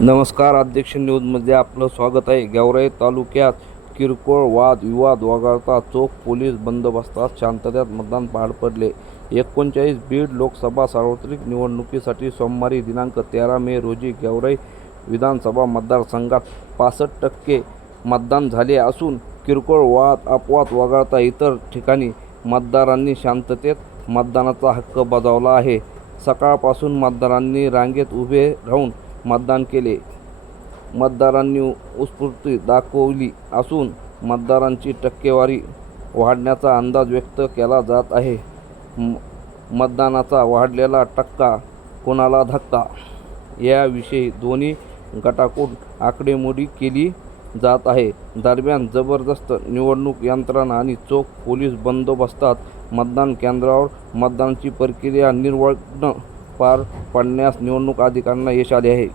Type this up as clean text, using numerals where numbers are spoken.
नमस्कार. अध्यक्ष न्यूजमध्ये आपलं स्वागत आहे. गेवराई तालुक्यात किरकोळ वाद-विवाद वगळता चोख पोलीस बंदोबस्तात शांततेत मतदान पार पडले. 39 बीड लोकसभा सार्वत्रिक निवडणुकीसाठी सोमवारी दिनांक 13 मे रोजी गेवराई विधानसभा मतदारसंघात 65% मतदान झाले असून किरकोळ वाद-अपवाद वगळता इतर ठिकाणी मतदारांनी शांततेत मतदानाचा हक्क बजावला आहे. सकाळपासून मतदारांनी रांगेत उभे राहून मतदान केले. मतदारांनी उत्स्फूर्ती दाखवली असून मतदारांची टक्केवारी वाढण्याचा अंदाज व्यक्त केला जात आहे. मतदानाचा वाढलेला टक्का कोणाला धक्का याविषयी दोन्ही गटाकडून आकडेमोडी केली जात आहे. दरम्यान जबरदस्त निवडणूक यंत्रणा आणि चोख पोलीस बंदोबस्तात मतदान केंद्रावर मतदानाची प्रक्रिया निर्विघ्न पार पाडण्यास निवडणूक अधिकाऱ्यांना यश आले आहे.